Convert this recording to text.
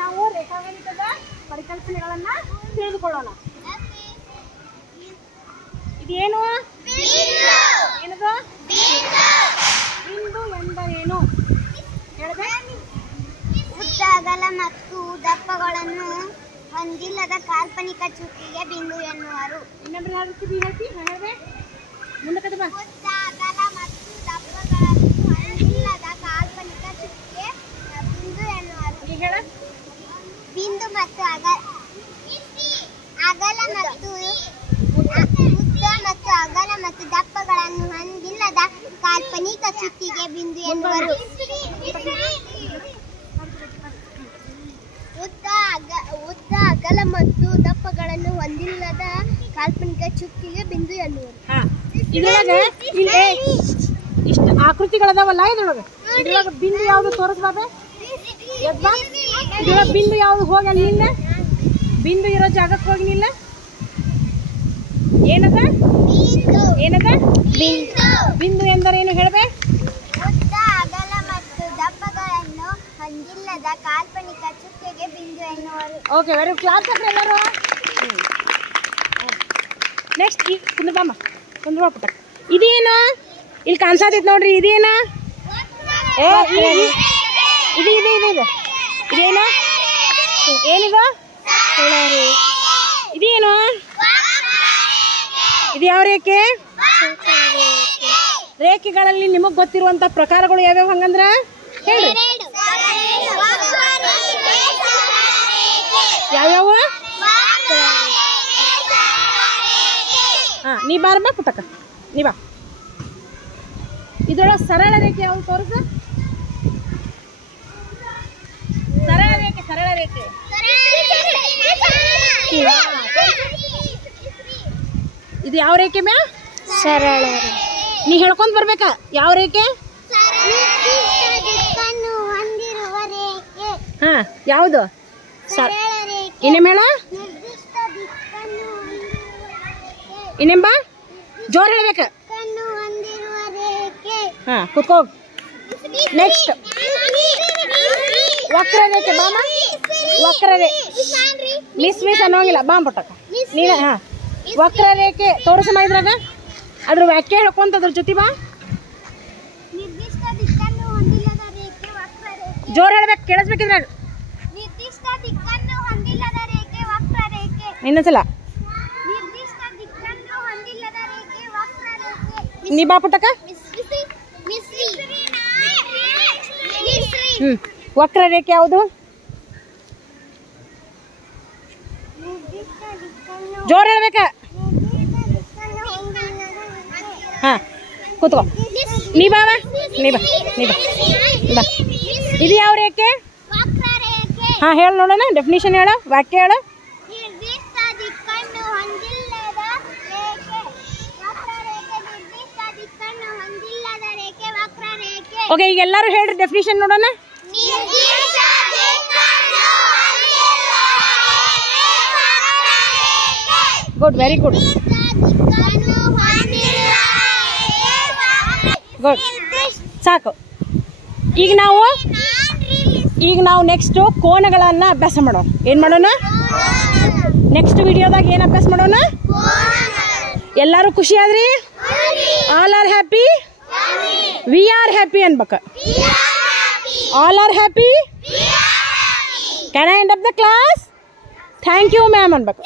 ನಾವು ರೇಖಾಗಣಿತದ ಪರಿಕಲ್ಪನೆಗಳನ್ನ ತಿಳಿದುಕೊಳ್ಳೋಣ. ಇದೇನು? ಏನದು? ಬಿಂದು ಎಂದರೇನು ಹೇಳಿದೆ? ಉದ್ದ, ಅಗಲ ಮತ್ತು ದಪ್ಪಗಳನ್ನು ಹೊಂದಿಲ್ಲದ ಕಾಲ್ಪನಿಕ ಚುಕ್ಕಿಗೆ ಬಿಂದು ಎನ್ನುವರು. ಇನ್ನೊಂದು ಹೇಳಿದೆ ಮುಂದಕ್ಕೆ ಬಾ. ಉದ್ದ, ಅಗಲ ಮತ್ತು ದಪ್ಪಗಳನ್ನು ಹೊಂದಿಲ್ಲದ ಕಾಲ್ಪನಿಕ ಚುಕ್ಕಿಗೆ ಬಿಂದು ಎನ್ನುವರು. ಈಗ ಹೇಳ. ಬಿಂದು ಮತ್ತು ಅಗಲ ಮತ್ತು ಉದ್ದ ಮತ್ತು ಅಗಲ ಮತ್ತು ದಪ್ಪಗಳನ್ನು ಹೊಂದಿಲ್ಲದ ಕಾಲ್ಪನಿಕ ಚುಕ್ಕಿಗೆ ಬಿಂದು ಎನ್ನುವರು. ಉದ್ದ, ಅಗಲ ಮತ್ತು ದಪ್ಪಗಳನ್ನು ಹೊಂದಿಲ್ಲದ ಕಾಲ್ಪನಿಕ ಚುಕ್ಕಿಗೆ ಬಿಂದು ಎನ್ನುವರು. ಇದ್ರೊಳಗೆ ಇಷ್ಟು ಆಕೃತಿಗಳದಾವಲ್ಲ, ಇದ್ರೊಳಗೆ ಬಿಂದು ಯಾವುದು ತೋರಿಸ್ಬಾರ್ದು? ಇದ್ರೊಳಗೆ ಬಿಂದು ಯಾವುದು ಹೋಗಿ ನಿಲ್ಲ? ಬಿಂದು ಇರೋ ಜಾಗಕ್ಕೆ ಹೋಗಿ ನಿಲ್ಲ. ಏನದ? ಏನದ? ಬಿಂದು ಎಂದರೇನು ಹೇಳಬೇ? ಉದ್ದ, ಅಗಲ ಮತ್ತು ದಪ್ಪಗಳನ್ನು ಹೊಂದಿಲ್ಲದ ಕಾಲ್ಪನಿಕ ಚುಕ್ಕಿಗೆ ಬಿಂದು ಎನ್ನುವರು. ಓಕೆ, ವೆರಿ ಕ್ಲಾಸ್ ಎಲ್ಲರೂ. ನೆಕ್ಸ್ಟ್ ಈಗ ಕುಂದ್ರಮ್ಮ, ಕುಂದ್ರ ಪುಟ್ಟ. ಇದೇನು ಇಲ್ಲಿ ಕಾಣಿಸತೈತಿ ನೋಡ್ರಿ? ಇದೇನು? ಇದು ಇದು ಇದು ಇದು ಇದೇನು? ಏನಿದು? ಇದೇನು? ಇದು ಯಾವ ರೇಖೆ? ರೇಖೆಗಳಲ್ಲಿ ನಿಮಗೆ ಗೊತ್ತಿರುವಂತ ಪ್ರಕಾರಗಳು ಯಾವ್ಯಾವ ಹಂಗಂದ್ರ ಹೇಳ್ರಿ. ಯಾವ್ಯಾವ? ನೀ ಬಾರಮ್ಮ ಪುಟ್ಟಕ್ಕ, ನೀ ಬಾ. ಇದೊಳಗೆ ಸರಳ ರೇಖೆ ಯಾವ್ದು ತೋರಿಸ? ಸರಳ ರೇಖೆ, ಸರಳ ರೇಖೆ. ಇದು ಯಾವ ರೇಖೆ ಮ್ಯಾ? ಸರಳ. ನೀ ಹೇಳ್ಕೊಂಡ್ ಬರ್ಬೇಕ. ಯಾವ ರೇಖೆ? ಹೊಂದಿರುವ ರೇಖೆ. ಹಾ, ಯಾವುದು? ಇನ್ನೇ ಮೇಳ, ಇನ್ನೆಂಬ ಜೋರ್ ಹೇಳ್ಬೇಕ. ಹಾ, ಕುತ್ಕೋ. ನೆಕ್ಸ್ಟ್ ವಕ್ರ ರೇಖೆ. ಬಾಮ, ವಕ್ರ ರೇಖೆ. ಮಿಸ್ ಅನ್ನೋಂಗಿಲ್ಲ. ಬಾಮ್ ಪುಟ್ಟಕ್ಕ ನೀನ. ಹಾ, ವಕ್ರ ರೇಖೆ ತೋರಿಸಮ್ಮ. ಇದ್ರಾಗ ಅದ್ರ ವ್ಯಾಖ್ಯೆ ಹೇಳ್ಕೊಂತ ಅದ್ರ ಜೊತೆ ಬಾ. ಜೋರ್ ಹೇಳ್ಬೇಕು, ಕೇಳಿಸ್ಬೇಕಿದ್ರಾಗ. ನಿರ್ದಿಷ್ಟ ದಿಕ್ಕನ್ನು ಹೊಂದಿಲ್ಲದ ರೇಖೆ ವಕ್ರ ರೇಖೆ. ಇನ್ನೊಂದ್ಸಲ. ನಿರ್ದಿಷ್ಟ ದಿಕ್ಕನ್ನು ಹೊಂದಿಲ್ಲದ ರೇಖೆ ವಕ್ರ ರೇಖೆ. ನೀ ಬಾ ಪುಟ್ಟಕ್ಕ. ವಕ್ರ ರೇಖೆ ಯಾವುದು? ಜೋರ್ ಹೇಳ್ಬೇಕ. ಹಾ, ಕೂತ್ಕೋ. ನೀ ಬಾ, ನೀ ಬಾ, ನೀ ಬಾ, ಬಾ. ಇದು ಯಾವ ರೇಖೆ? ಹಾ, ಹೇಳ ನೋಡೋಣ. ಡೆಫಿನಿಷನ್ ಹೇಳ, ವಾಕ್ಯ ಹೇಳ. ಓಕೆ, ಈಗ ಎಲ್ಲರೂ ಹೇಳ್ರಿ ಡೆಫಿನಿಷನ್ ನೋಡೋಣ. Good, very good, good. ಸಾಕು. ಈಗ ನಾವು ನೆಕ್ಸ್ಟ್ ಕೋನಗಳನ್ನ ಅಭ್ಯಾಸ ಮಾಡೋಣ. ಏನ್ ಮಾಡೋಣ? ನೆಕ್ಸ್ಟ್ ವಿಡಿಯೋದಾಗ ಏನ್ ಅಭ್ಯಾಸ ಮಾಡೋಣ? ಎಲ್ಲರೂ ಖುಷಿ ಆದ್ರಿ? All are happy? We are happy ಅನ್ಬೇಕ. All are happy? Can I end up the class? Thank you ma'am ಅನ್ಬೇಕು.